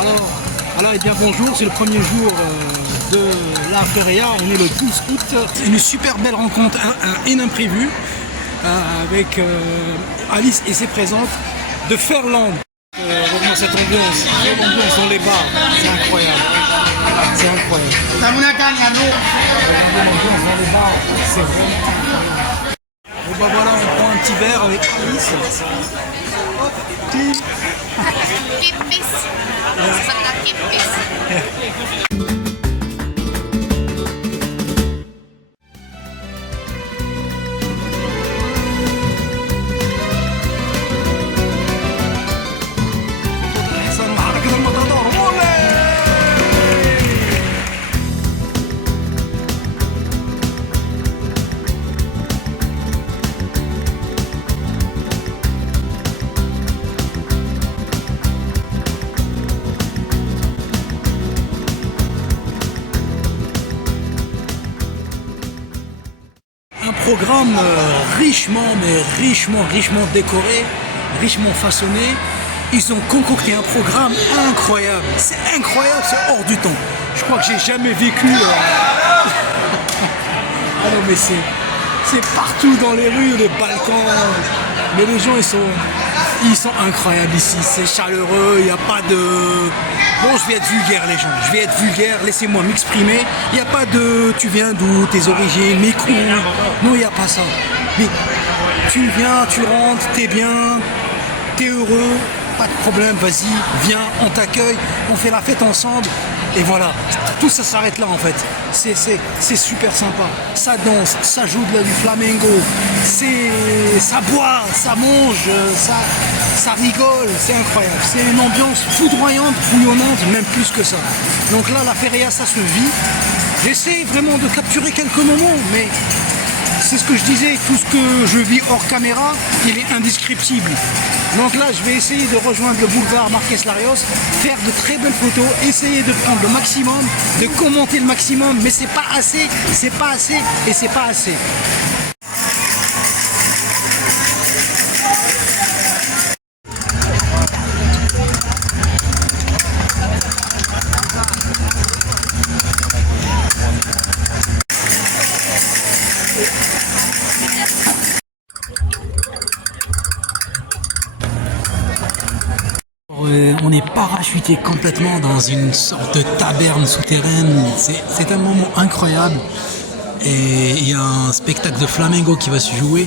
Alors, et bien bonjour, c'est le premier jour de la feria, on est le 12 août. C'est une super belle rencontre, un imprévu, avec Alice et ses présentes de Fairland. Vraiment cette ambiance dans les bars, c'est incroyable. C'est incroyable. L'ambiance dans les bars, c'est vraiment incroyable. Bon bah voilà, on prend un petit verre avec Alice. Hop, Kipis. Ça s'appelle kipis. Programme richement décoré, richement façonné. Ils ont concocté un programme incroyable. C'est incroyable, c'est hors du temps. Je crois que j'ai jamais vécu. Ah non mais c'est partout dans les rues, les balcons. Mais les gens ils sont incroyables ici. C'est chaleureux, il n'y a pas de. Bon, je vais être vulgaire les gens, je vais être vulgaire, laissez-moi m'exprimer. Il n'y a pas de tu viens d'où, tes origines, mes coups. Non, il n'y a pas ça. Mais tu viens, tu rentres, t'es bien, t'es heureux, pas de problème, vas-y, viens, on t'accueille, on fait la fête ensemble. Et voilà, tout ça s'arrête là en fait. C'est super sympa. Ça danse, ça joue du flamenco, ça boit, ça mange, ça rigole, c'est incroyable. C'est une ambiance foudroyante, bouillonnante, même plus que ça. Donc là, la feria, ça se vit. J'essaie vraiment de capturer quelques moments, mais c'est ce que je disais, tout ce que je vis hors caméra, il est indescriptible. Donc là, je vais essayer de rejoindre le boulevard Marqués Larios, faire de très belles photos, essayer de prendre le maximum, de commenter le maximum, mais c'est pas assez et c'est pas assez. On est parachuté complètement dans une sorte de taverne souterraine. C'est un moment incroyable. Et il y a un spectacle de flamenco qui va se jouer.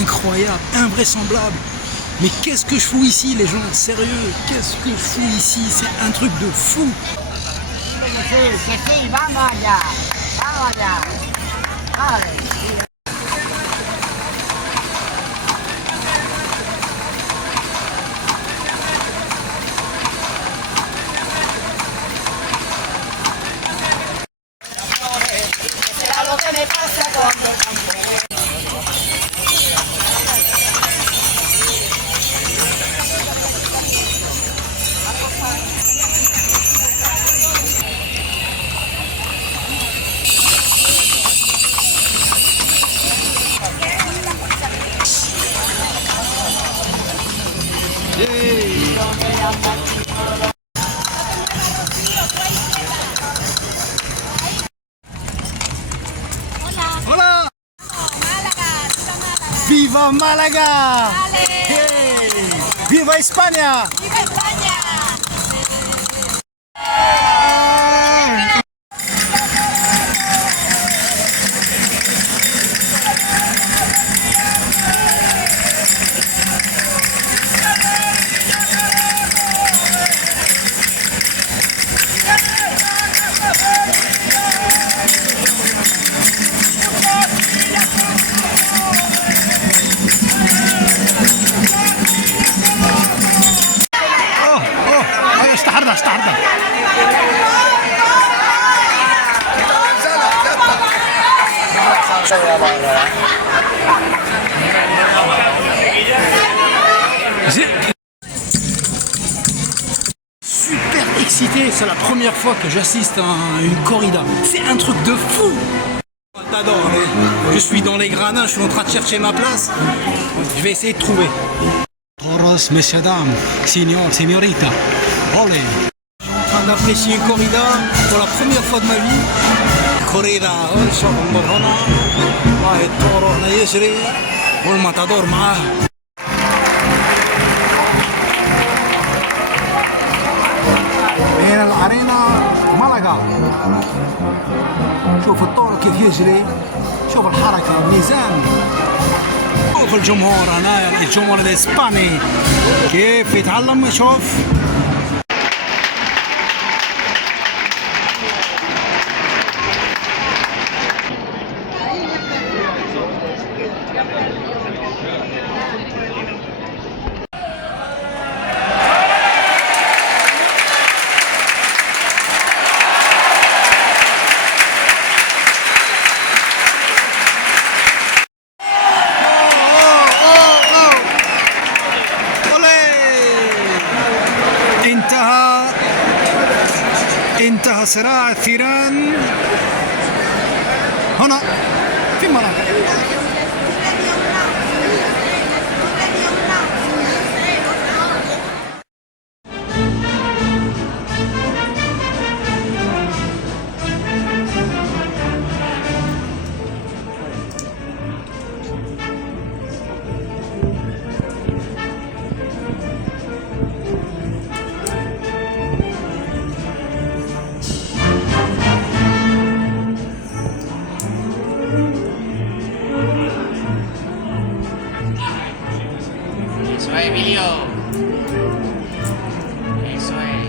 Incroyable, invraisemblable. Mais qu'est-ce que je fous ici les gens? Sérieux, qu'est-ce que je fous ici? C'est un truc de fou. Viva Malaga! Allez! Hey! Viva España! Viva España! استحرنا super excité, c'est la première fois que j'assiste à une corrida. C'est un truc de fou. T'adores, je suis dans les gradins, je suis en train de chercher ma place. Je vais essayer de trouver. Toros, messieurs, dames, señorita, olé. Je suis en train d'apprécier une corrida pour la première fois de ma vie. Corrida, شوف هنا والله التورو هنا يجري والماتادور معاه. بين الأرينا مالاغا. شوف الطور كيف يجري، شوف الحركة، ميزان. شوف الجمهور هنا، الجمهور الإسباني كيف يتعلم. شوف انتهى صراع الثيران هنا في مراكش. Eso es, Emilio. Eso es.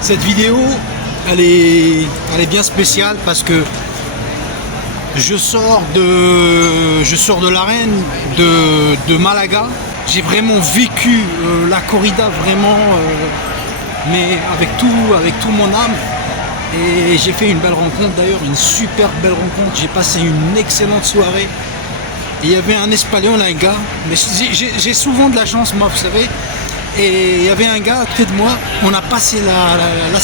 Cette vidéo, elle est bien spéciale parce que je sors de l'arène de Malaga. J'ai vraiment vécu la corrida vraiment, mais avec tout mon âme. Et j'ai fait une belle rencontre d'ailleurs, une super belle rencontre. J'ai passé une excellente soirée. Et il y avait un espagnol, un gars, mais j'ai souvent de la chance moi, vous savez. Et il y avait un gars à côté de moi, on a passé la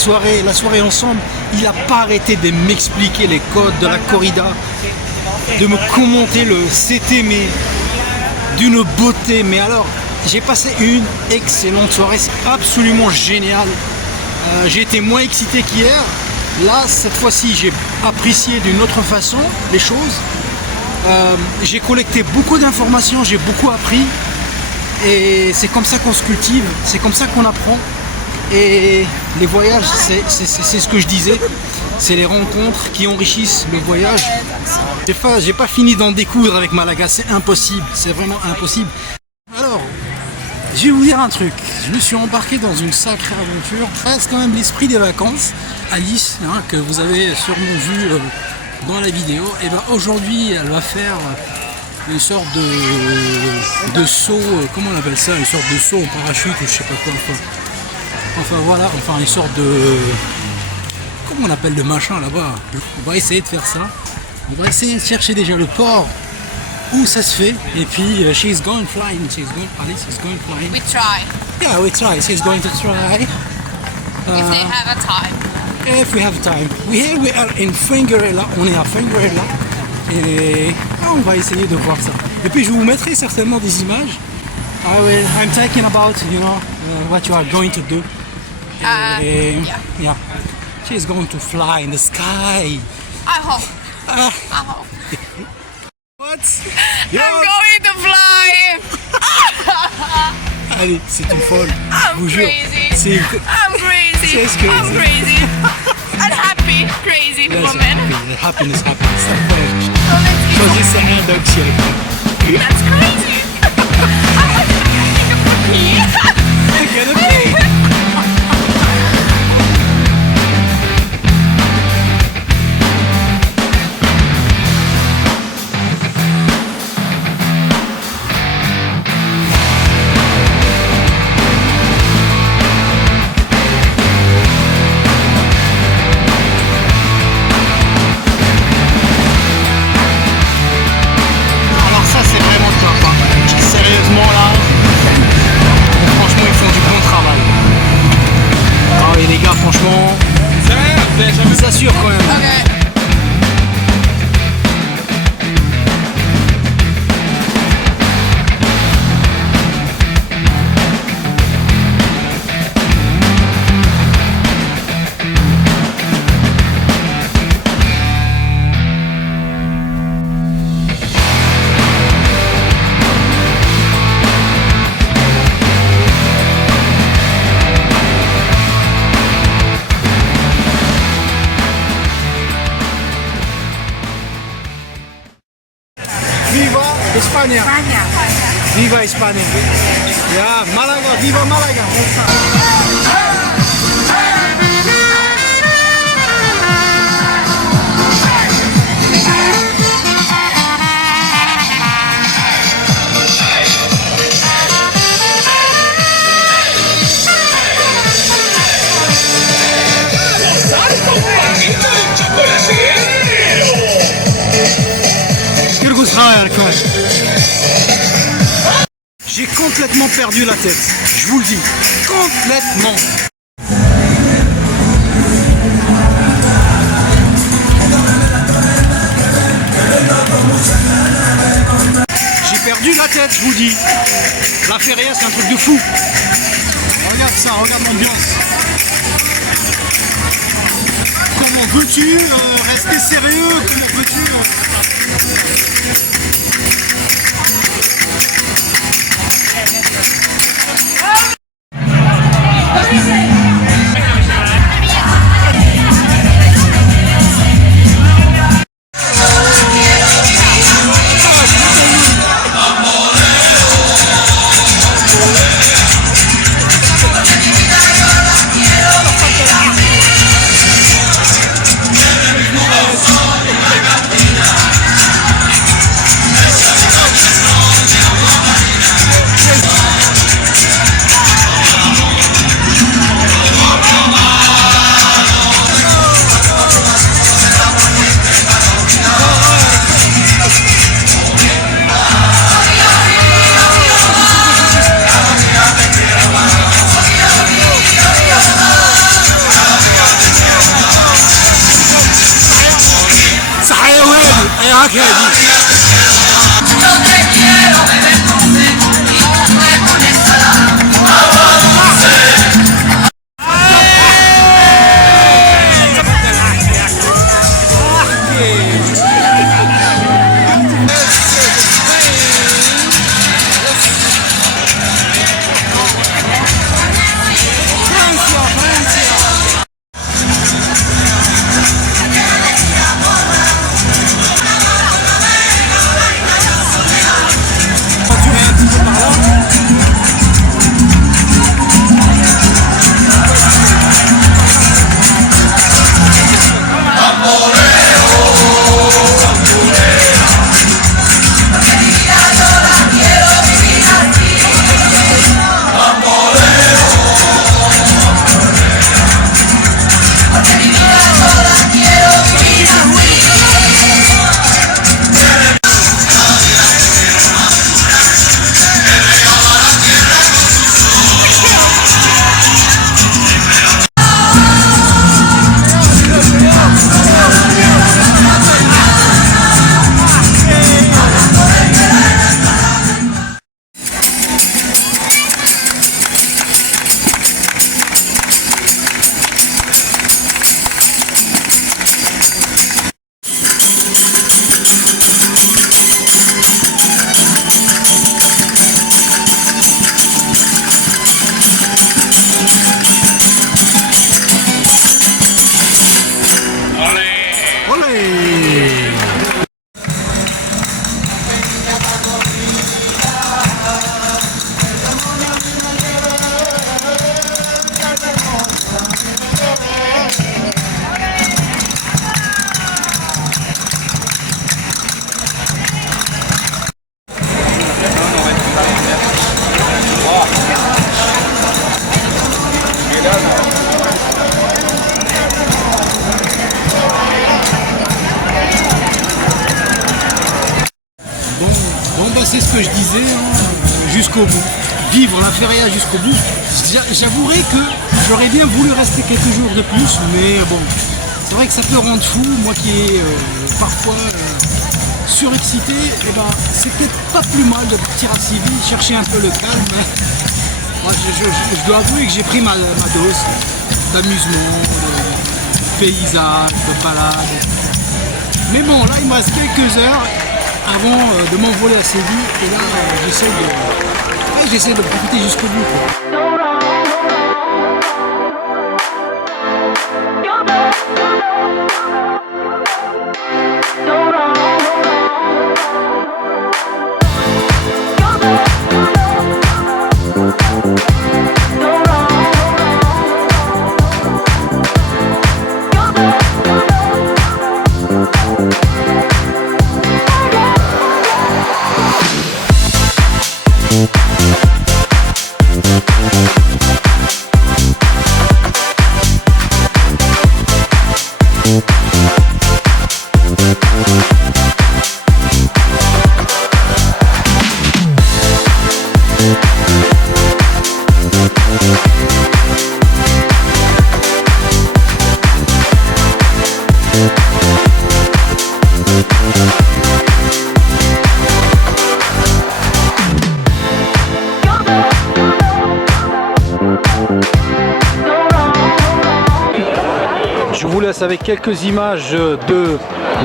soirée ensemble. Il n'a pas arrêté de m'expliquer les codes de la corrida, de me commenter c'était mais d'une beauté. Mais alors, j'ai passé une excellente soirée, c'est absolument génial. J'ai été moins excité qu'hier. Là, cette fois-ci, j'ai apprécié d'une autre façon les choses. J'ai collecté beaucoup d'informations, j'ai beaucoup appris. Et c'est comme ça qu'on se cultive, c'est comme ça qu'on apprend. Et les voyages, c'est ce que je disais, c'est les rencontres qui enrichissent le voyage. J'ai pas fini d'en découdre avec Malaga, c'est impossible, c'est vraiment impossible. Alors, je vais vous dire un truc, je me suis embarqué dans une sacrée aventure. C'est quand même l'esprit des vacances, Alice, hein, que vous avez sûrement vu dans la vidéo. Et ben aujourd'hui, elle va faire une sorte de saut, comment on appelle ça, une sorte de saut en parachute ou je sais pas quoi, enfin voilà, enfin une sorte de, comment on appelle le machin là-bas. On va essayer de faire ça, on va essayer de chercher déjà le port où ça se fait, et puis she's going flying, Alice is going flying. We try. Yeah, we try, she's going to try. If they have a time. If we have time. Here we are in Fuengirola, on est à Fuengirola. Et on va essayer de voir ça. Et puis je vous mettrai certainement des images. I'm talking about, what you are going to do. Yeah. She's going to fly in the sky. I hope. Ah, I hope. what? I'm going to fly. Allez, c'est une folle. I'm Je vous jure. crazy. C'est I'm crazy. She's crazy. I'm crazy. And happy, crazy woman. Happiness. So let's Choisis c'est rien d'autre si elle est folle. That's crazy. I want to take a cookie. Get a pee. Alors ça c'est vraiment top, hein. Sérieusement là, franchement ils font du bon travail. Ah oui les gars franchement, ils s'assurent quand même. Okay. Viva España! Viva España! Ja, Malaga, viva Malaga! J'ai complètement perdu la tête, je vous le dis, complètement. J'ai perdu la tête, je vous dis. La feria, c'est un truc de fou. Regarde ça, regarde l'ambiance. Comment veux-tu rester sérieux? Comment veux-tu Bon bah c'est ce que je disais, hein, jusqu'au bout. Vivre la feria jusqu'au bout. J'avouerai que j'aurais bien voulu rester quelques jours de plus, mais bon, c'est vrai que ça peut rendre fou. Moi qui est parfois surexcité, et ben, c'est peut-être pas plus mal de partir à Séville, chercher un peu le calme. Moi, je dois avouer que j'ai pris ma dose d'amusement, de paysage, de balade. Mais bon, là il me reste quelques heures avant de m'envoler à Séville, et là j'essaie de profiter jusqu'au bout, quoi. Je vous laisse avec quelques images de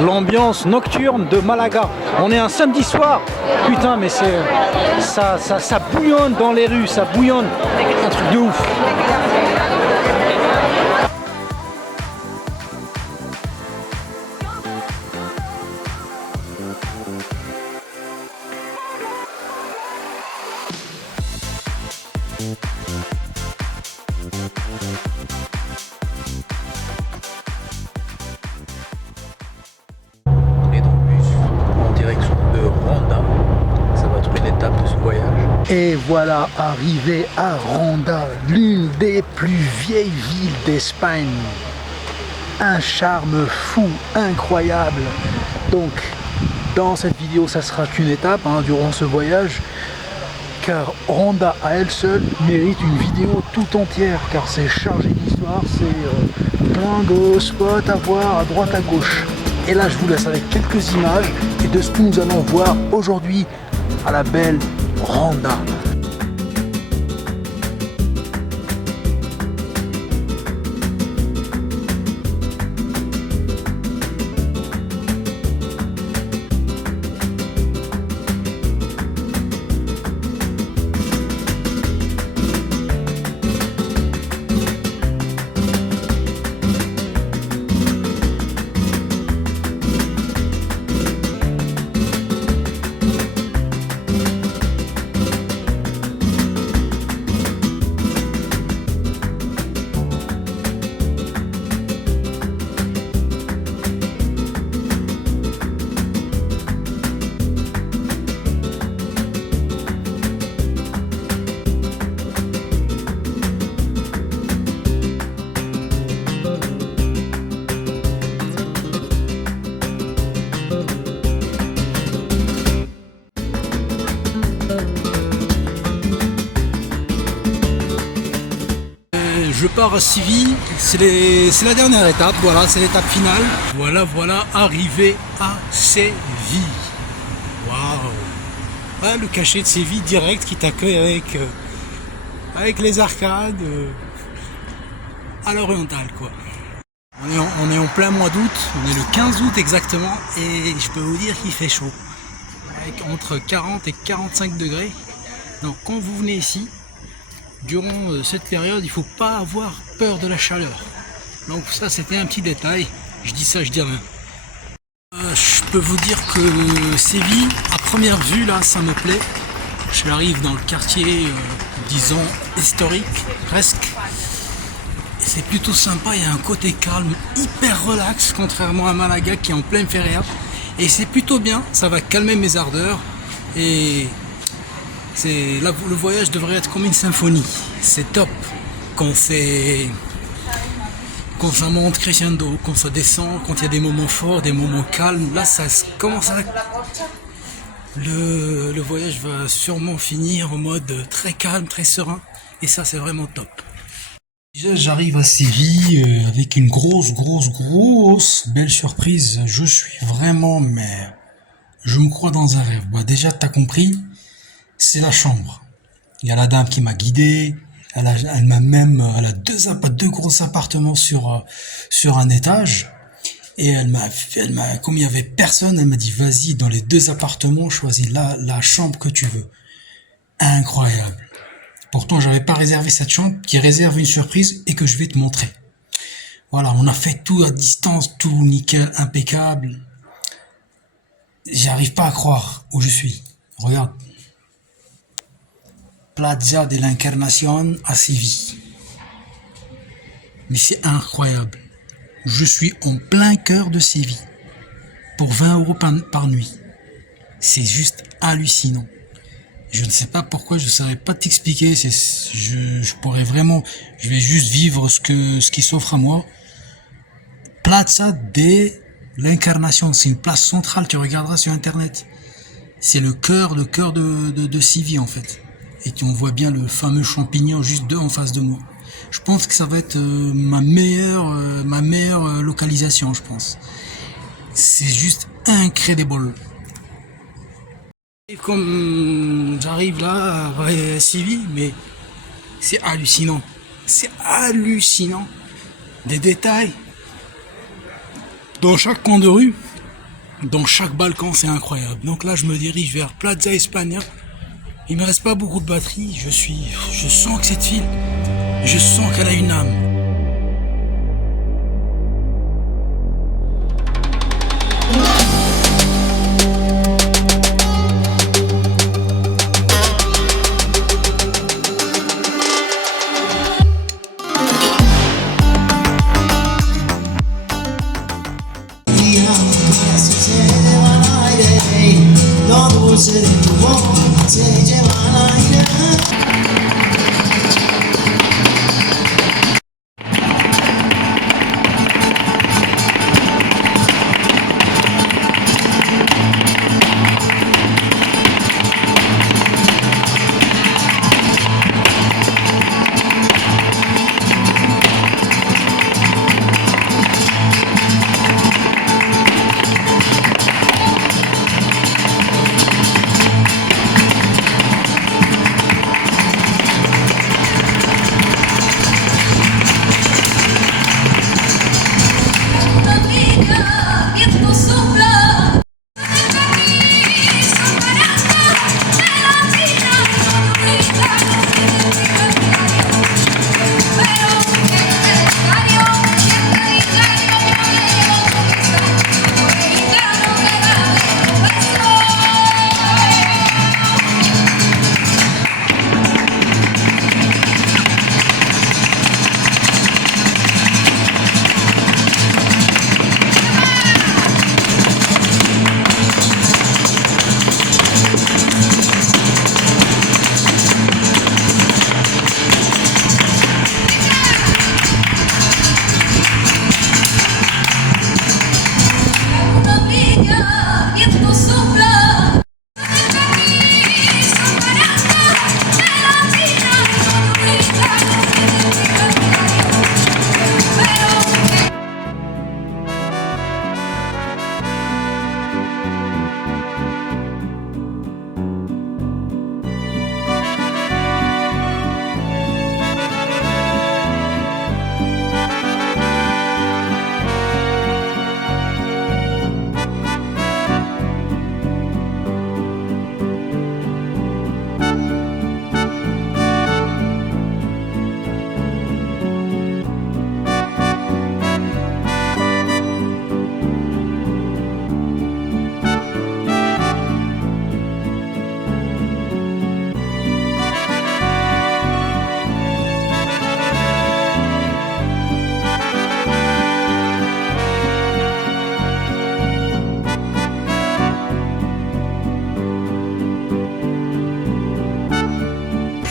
l'ambiance nocturne de Malaga. On est un samedi soir, putain, mais ça bouillonne dans les rues, ça bouillonne, un truc de ouf. Et voilà, arrivé à Ronda, l'une des plus vieilles villes d'Espagne. Un charme fou, incroyable. Donc, dans cette vidéo, ça sera qu'une étape durant ce voyage, car Ronda à elle seule mérite une vidéo tout entière, car c'est chargé d'histoire, c'est plein de spots à voir à droite à gauche. Et là, je vous laisse avec quelques images et de ce que nous allons voir aujourd'hui à la belle Ronda. Je pars à Séville, c'est la dernière étape, voilà, c'est l'étape finale. Voilà, arrivé à Séville. Waouh! Ouais, le cachet de Séville direct qui t'accueille avec les arcades à l'orientale, quoi. On est en plein mois d'août, on est le 15 août exactement, et je peux vous dire qu'il fait chaud. Avec entre 40 et 45 degrés. Donc quand vous venez ici, durant cette période, il ne faut pas avoir peur de la chaleur. Donc ça, c'était un petit détail. Je dis ça, je dis rien. Je peux vous dire que Séville, à première vue, là, ça me plaît. J'arrive dans le quartier, disons, historique, presque. C'est plutôt sympa, il y a un côté calme, hyper relax, contrairement à Malaga qui est en pleine feria. Et c'est plutôt bien, ça va calmer mes ardeurs. Et là, le voyage devrait être comme une symphonie. C'est top quand ça monte crescendo, quand ça descend, quand il y a des moments forts, des moments calmes. Là, ça commence Le voyage va sûrement finir en mode très calme, très serein. Et ça, c'est vraiment top. Déjà, j'arrive à Séville avec une grosse, belle surprise. Je suis vraiment, mais je me crois dans un rêve. Bah, déjà, t'as compris, c'est la chambre. Il y a la dame qui m'a guidé. Elle m'a même, elle a deux gros appartements sur un étage. Et comme il y avait personne, elle m'a dit, vas-y, dans les 2 appartements, choisis la chambre que tu veux. Incroyable. Pourtant, j'avais pas réservé cette chambre qui réserve une surprise et que je vais te montrer. Voilà, on a fait tout à distance, tout nickel, impeccable. J'arrive pas à croire où je suis. Regarde. Plaza de l'Incarnation à Séville. Mais c'est incroyable. Je suis en plein cœur de Séville. Pour 20 € par nuit. C'est juste hallucinant. Je ne sais pas pourquoi, je ne saurais pas t'expliquer. Je pourrais vraiment, je vais juste vivre ce qui s'offre à moi. Plaza de l'Incarnation, c'est une place centrale, tu regarderas sur internet. C'est le cœur de Séville en fait. Et on voit bien le fameux champignon juste en face de moi. Je pense que ça va être ma meilleure localisation, je pense. C'est juste incroyable. Et comme j'arrive là à Séville, mais c'est hallucinant. C'est hallucinant. Des détails. Dans chaque coin de rue, dans chaque balcon, c'est incroyable. Donc là, je me dirige vers Plaza España. Il me reste pas beaucoup de batterie. Je sens que cette ville, je sens qu'elle a une âme.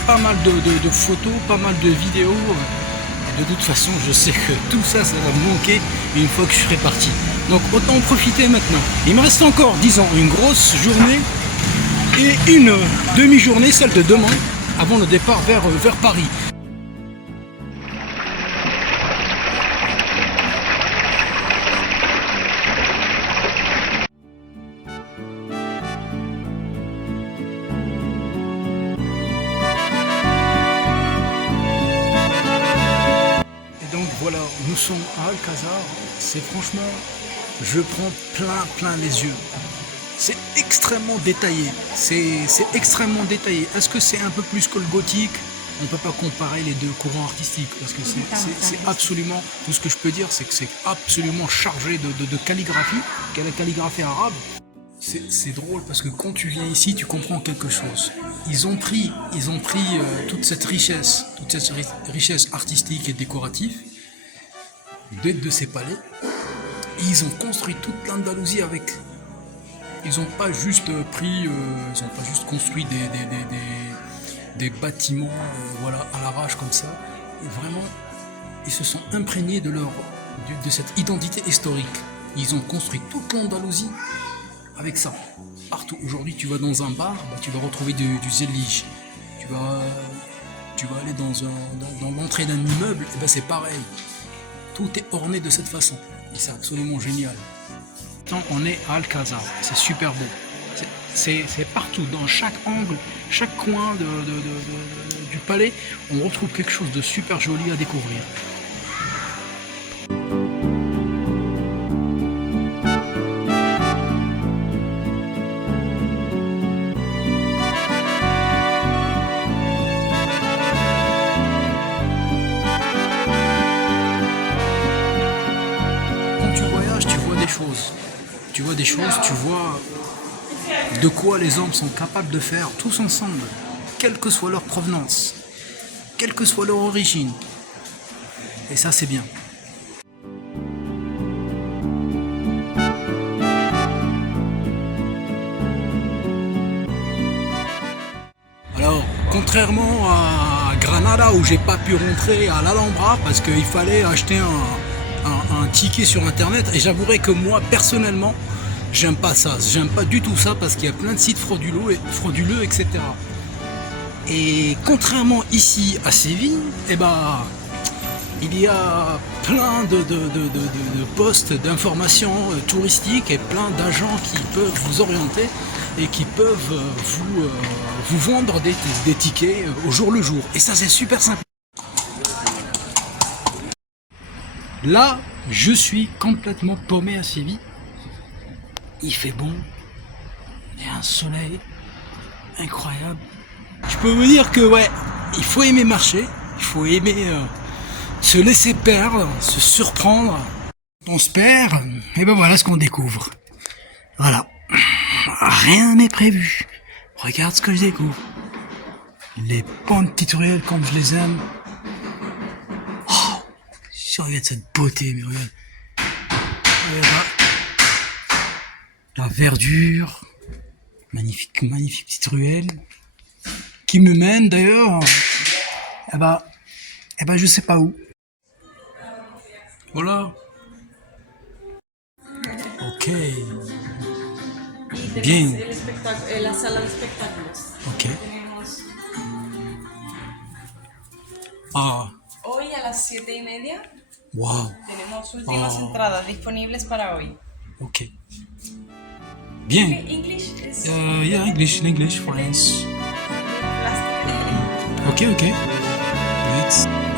Pas mal de photos, pas mal de vidéos. De toute façon, je sais que tout ça, ça va me manquer une fois que je serai parti. Donc autant en profiter maintenant. Il me reste encore, disons, une grosse journée et une demi-journée, celle de demain, avant le départ vers Paris. Voilà, nous sommes à Alcazar, c'est franchement, je prends plein les yeux. C'est extrêmement détaillé, c'est extrêmement détaillé. Est-ce que c'est un peu plus que le gothique? On ne peut pas comparer les deux courants artistiques, parce que c'est absolument, tout ce que je peux dire, c'est que c'est absolument chargé de calligraphie, la calligraphie arabe. C'est drôle parce que quand tu viens ici, tu comprends quelque chose. Ils ont pris toute cette richesse artistique et décorative de ces palais, et ils ont construit toute l'Andalousie avec. Ils n'ont pas juste construit des bâtiments voilà, à l'arrache comme ça. Et vraiment, ils se sont imprégnés de cette identité historique. Ils ont construit toute l'Andalousie avec ça. Partout. Aujourd'hui, tu vas dans un bar, tu vas retrouver du zélige. Tu vas aller dans l'entrée d'un immeuble, et c'est pareil. Tout est orné de cette façon. Et c'est absolument génial. On est à Alcazar, c'est super beau. C'est partout, dans chaque angle, chaque coin du palais, on retrouve quelque chose de super joli à découvrir. Tu vois de quoi les hommes sont capables de faire tous ensemble, quelle que soit leur provenance, quelle que soit leur origine. Et ça, c'est bien. Alors, contrairement à Granada où j'ai pas pu rentrer à l'Alhambra parce qu'il fallait acheter un ticket sur internet, et j'avouerai que moi personnellement j'aime pas ça, j'aime pas du tout ça parce qu'il y a plein de sites frauduleux, etc. Et contrairement ici à Séville, il y a plein de postes d'information touristiques et plein d'agents qui peuvent vous orienter et qui peuvent vous vendre des tickets au jour le jour. Et ça, c'est super sympa. Là, je suis complètement paumé à Séville. Il fait bon, il y a un soleil incroyable. Je peux vous dire que il faut aimer marcher, il faut aimer se laisser perdre, se surprendre. On se perd, et voilà ce qu'on découvre. Voilà, rien n'est prévu. Regarde ce que je découvre. Les pentes petites ruelles comme je les aime. Oh, regarde cette beauté, mais regarde. La verdure, magnifique petite ruelle, qui me mène d'ailleurs, je sais pas où. Voilà. Ok. Bien. La sala de espectáculos. Ok. Ah. Hoy a las 7:30 Wow. tenemos últimas entradas disponibles para hoy. Ok. Bien. English is Yeah, English, France. plastic. Ok. Great.